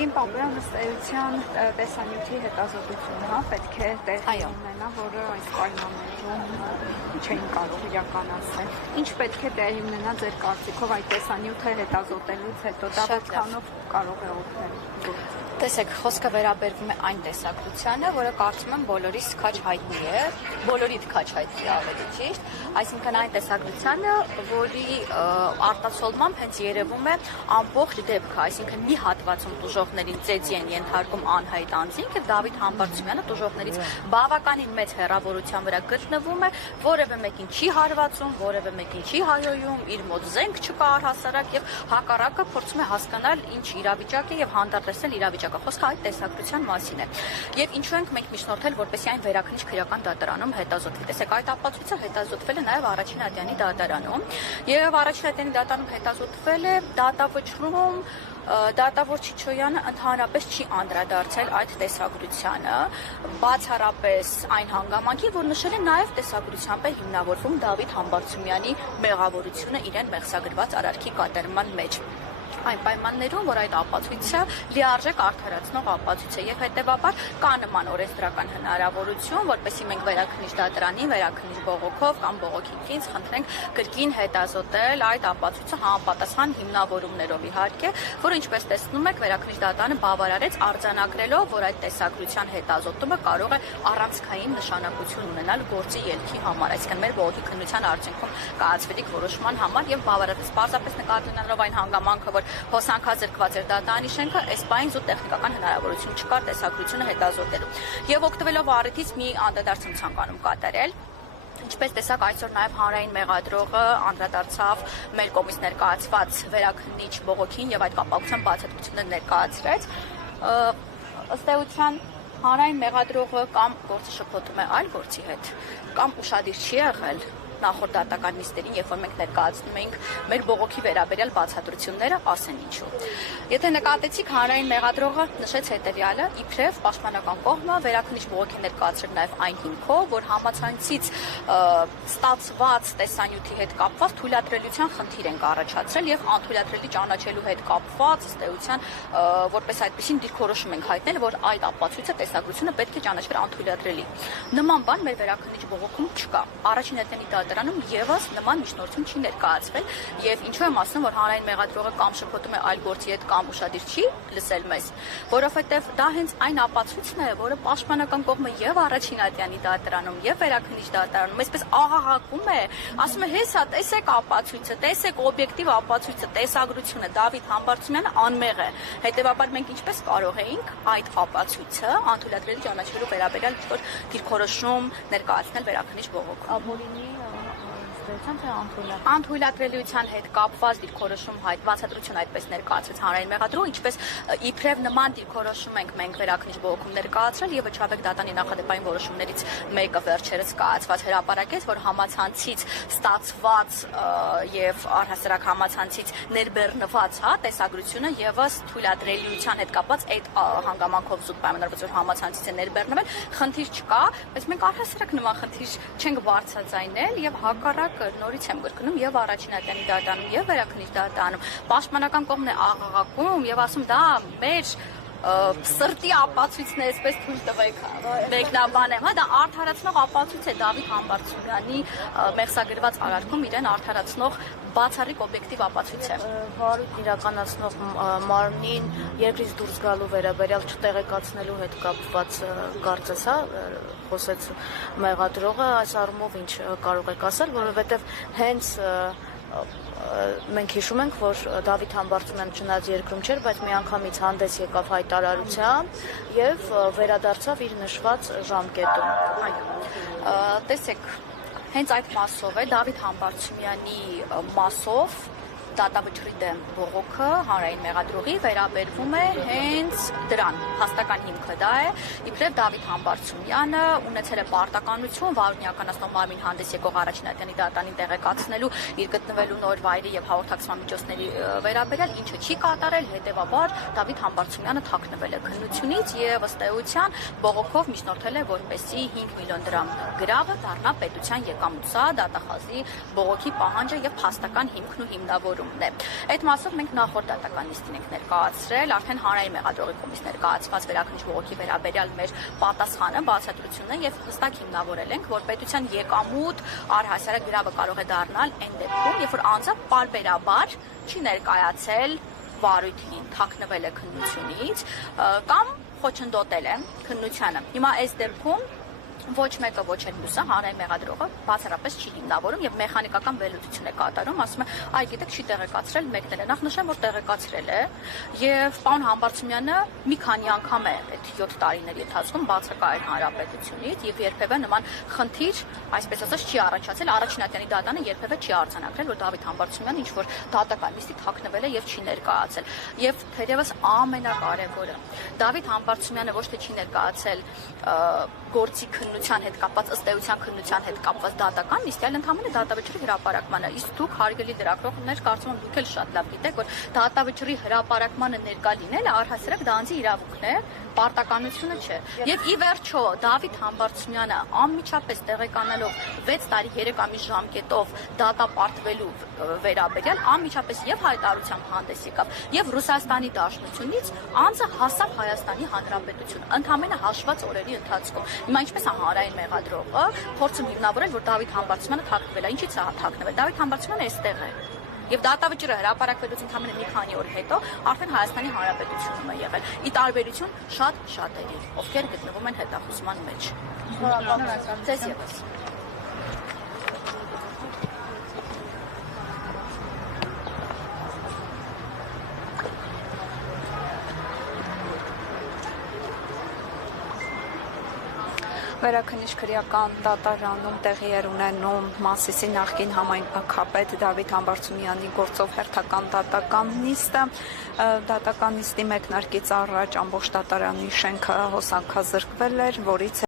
Կին պապերան ըստ էության տեսանյութի հետազոտությունը պետք է տեղի ունենա, որը այս պայմաններում չէին կարող իրականացնել։ Ինչ պետք է տեղի ունենա ձեր կարծիքով այդ տեսանյութը հետազոտելուց հետո, դա որքանով կարող է օգնել։ Տեսեք, խոսքը վերաբերվում է այն տեսակցությանը, որը կարծում եմ բոլորիս քաչ հայտնի է, բոլորիդ քաչ հայտնի է ավելի ճիշտ, այսինքն այն տեսակցությանը, որի արտացոլմամբ հենց երևում է ամբողջ դեպքը, այսինքն մի հատվածում տուժողներին ծեծի են ենթարկում անհայտ անձինք, եւ Դավիթ Համբարձումյանը տուժողներից բավականին մեծ հեռավորության վրա գտնվում է, որևէ մեկին չի հարվածում, որևէ մեկին չի հայոյում, իր մոտ զենք չկա առհասարակ եւ հակառակը փորձում է հասկանալ ինչ իրավիճակ է եւ հանդարտեցնել իրավիճակը։ Խոսքը այդ տեսակցության մասին է։ Եվ ինչու ենք մենք միջնորդել, որպեսզի այն վերաքննիչ քրեական դատարանում հետազոտվի։ Տեսեք, այդ ապացույցը հետազոտվել է նաև Առաջին Ատյանի դատարանում, եւ Առաջին Ատյանի դատարանում հետազոտվել է դատավճռում Դատավոր Չիչոյանը ընդհանրապես չի անդրադարձել այդ տեսագրությանը, բացառապես այն հանգամանքին, որ նշել է նաև տեսագրությամբ է հիմնավորվում Դավիթ Համբարձումյանի մեղավորությունը իրեն մեղսագրված արարքի կատարման մեջ։ Այն պայմաններում, որ այդ ապացույցը լիարժեք արդարացնող ապացույց է եւ հետեւաբար կա նման օրենսդրական հնարավորություն, որպեսզի մենք վերաքննիչ դատարանի, վերաքննիչ բողոքով կամ բողոքի քինց խնդրենք կրկին հետազոտել այդ ապացույցը համապատասխան հիմնավորումներով իհարկե, որը ինչպես տեսնում եք, վերաքննիչ դատարանը բավարարեց արձանագրելով, որ այդ տեսագրության հետազոտումը կարող է առանցքային նշանակություն ունենալ գործի ելքի համար, այսինքն մեր բողոքի քննության արդյունքում կայացվելիք որոշման համար եւ բավարարեց պարզապես նկատի ունենալով այն հանգամանքը, որ հոսանքազրկված էր դատարանի շենքը, այս պահին զուտ տեխնիկական հնարավորություն չկար տեսագրությունը հետազոտելու։ Եվ օգտվելով առիթից մի անդրադարձ եմ ցանկանում կատարել։ Ինչպես տեսակ, այսօր նաև հանրային մեղադրողը անդրադարձավ մեր կողմից ներկայացված վերաքննիչ բողոքին եւ այդ կապակցությամբ բացատրություններ ներկայացրեց։ Ըստ էության հանրային մեղադրողը կամ գործը շփոթում է այլ գործի հետ, կամ ուշադիր չի եղել նախորդ դատական նիստերին, երբ որ մենք ներկայացնում էինք մեր բողոքի վերաբերյալ բացատրությունները, ասեն ինչու։ Եթե նկատեցիք, հանրային մեղադրողը նշեց հետևյալը, իբրև պաշտպանական կողմը վերաքննիչ բողոքի ներկայացրել նաև այն հիմքով, որ համացանցից ստացված տեսանյութի հետ կապված թույլատրելիության խնդիր ենք առաջացրել եւ անթույլատրելի ճանաչելու հետ կապված ըստ էության որպես այդպեսին դիրքորոշում ենք հայտնել, որ այդ ապացույցը տեսագրությունը պետք է ճանաչվեր անթույլատրելի։ Նման բան մեր վերաքննիչ բողոքում չկա։ Առաջին Ատյանի դատարանում եւս նման միջնորդություն չի ներկայացվել եւ ինչու եմ ասում, որ հանրային մեղադրողը կամ շփոթում է այլ գործի հետ կամ ուշադիր չի լսել մեզ, որովհետեւ դա հենց այն ապացույցն է, որը պաշտպանական կողմը եւ Առաջին Ատյանի դատարանում եւ վերաքննիչ դատարանում այսպես աղաղակում է, ասում է հեսա, տեսեք ապացույցը, տեսեք օբյեկտիվ ապացույցը, տեսագրությունը, Դավիթ Համբարձումյանը անմեղ է։ Հետեւաբար մենք ինչպես կարող էինք այդ ապացույցը անթույլատրելի ճանաչվելու վերաբերյալ որ դիրքորոշում ներկայացնել վերաքննիչ բողոքում։ Անթույլատրելիության հետ կապված դիրքորոշում բացատրություն այդպես ներկայացրեց հանրային մեղադրողը, ինչպես իբրև նման դիրքորոշում ենք մենք վերաքննիչ բողոքում ներկայացրել եւ Վճռաբեկ դատանի նախադեպային որոշումներից մեկը վերջերս կայացված հրապարակեց, որ համացանցից ստացված եւ առհասարակ համացանցից ներբեռնված տեսագրությունը եւս թույլատրելիության հետ կապված այդ հանգամանքով զուտ պայմանավորված որ համացանցից է ներբեռնվել, խնդիր չկա, բայց մենք առհասարակ նման խնդիր չենք բարձրաձայնել եւ հակառակ նորից եմ գրկնում եւ Առաջին Ատյանի դատարանում եւ վերաքննիչ դատարանում պաշտպանական կողմն է աղաղակում եւ ասում դա մեր սրտի ապացույցն է, այսպես թույլ տվեք մեկնաբան եմ, հա, դա արդարացնող ապացույց է Դավիթ Համբարձումյանի մեղսագրված արարքում իրեն արդարացնող բացառիկ օբյեկտիվ ապացույց է։ Վարույթ իրականացնող մարմնին երկրից դուրս գալու վերաբերյալ չտեղեկացնելու հետ կապված կարծես, հա, խոսեց մեղադրողը, այս առումով ինչ կարող եք ասել, որովհետև հենց մենք հիշում ենք, որ Դավիթ Համբարձումյանը չնայած երկրում չէր, բայց միանգամից հանդես եկավ հայտարարությամբ եւ վերադարձավ իր նշված ժամկետում։ Տեսեք, հենց այդ մասով է Դավիթ Համբարձումյանի մասով դատավճռի դեմ բողոքը հանրային մեղադրողի վերաբերվում է հենց դրան, հաստական հիմքը դա է, իբրև Դավիթ Համբարձումյանը ունեցել է պարտականություն վարույթն իրականացնող մարմին հանդես եկող Առաջին Ատյանի դատարանին տեղեկացնելու իր գտնվելու նոր վայրի եւ հաղորդակցման միջոցների վերաբերյալ, ինչը չի կատարել, հետեւաբար Դավիթ Համբարձումյանը թաքնվել է քննությունից եւ ըստ էության բողոքով միջնորդել է որպեսզի 5 միլիոն դրամ գրավը դառնա պետության եկամուտ, սա դատախազի բողոքի պահանջը եւ փաստական հիմքն ու հիմնավորում։ է։ Այդ մասով մենք նախորդ դատական նիստին ենք ներկայացրել, արդեն հանրային մեղադրողի կողմից ներկայացված վերաքննիչ բողոքի վերաբերյալ մեր պատասխանը, բացատրությունը եւ հստակ հիմնավորել ենք, որ պետության եկամուտ առհասարակ գրավը կարող է դառնալ այն դեպքում, երբ որ անձը պարբերաբար չի ներկայացել վարույթին, թաքնվել է քննությունից կամ խոչընդոտել է քննությանը։ Հիմա այս դեպքում ոչ մեկը ոչ էլ մյուսը հանրային մեղադրողը բացառապես չի հիմնավորում եւ մեխանիկական վերլուծություն է կատարում, ասում է, այ գիտեք, չի տեղեկացրել, մեկն էլ է։ Նախ նշեմ, որ տեղեկացրել է եւ պարոն Համբարձումյանը մի քանի անգամ է այդ 7 տարիների ընթացքում բացակայել հանրապետությունից եւ երբեւե նման խնդիր, այսպես ասած, չի առաջացել։ Առաջնատյանի դատանը երբեւե չի արձանագրել, որ Դավիթ Համբարձումյանը ինչ որ դատական նիստի թաքնվել է եւ չի ներկայացել։ Եվ թերևս ամենակարևորը, Դավիթ Համբարձումյանը ոչ թե չի ներկայացել գործի քննության հետ կապված, ըստ էության քննության հետ կապված դատական նիստի, այլ ընդհանրապես դատավճռի հրապարակմանը։ Իսկ դուք հարգելի լրագրողներ, կարծում եմ դուք էլ շատ լավ գիտեք, որ դատավճռի հրապարակմանը ներկա լինելը առհասարակ դա անձի իրավունքն է, պարտականությունը չէ։ Եվ ի վերջո Դավիթ Համբարձումյանը անմիջապես տեղեկանալով 6 տարի 3 ամիս ժամկետով դատապարտվելու վերաբերյալ անմիջապես եւ հայտարարությամբ հանդես եկավ եւ Ռուսաստանի Դաշնությունից անձը հասավ Հայաստանի Հանրապետություն ընդամենը հաշված օրերի ընթացքում։ Հիմա ինչպես է հանրային մեղադրողը փորձում հիմնավորել, որ Դավիթ Համբարձումյանը թաքնվել է, ինչի՞ց է թաքնվել։ Դավիթ Համբարձումյանը այստեղ է։ Եվ դատավճռը հրապարակվելուց ընդամենը մի քանի օր հետո արդեն Հայաստանի Հանրապետությունում է եղել։ Ի տարբերություն շատ շատերի, ովքեր գտնվում են հետախուզման մեջ։ Շնորհակալ ձեզ ևս։ Վերաքննիչ քրեական դատարանում տեղի էր ունենում Մասիսի նախկին համայնքապետ Դավիթ Համբարձումյանի գործով հերթական դատական նիստը։ Դատական նիստի մեկնարկից առաջ ամբողջ դատարանի շենքը հոսանքազրկվել էր, որից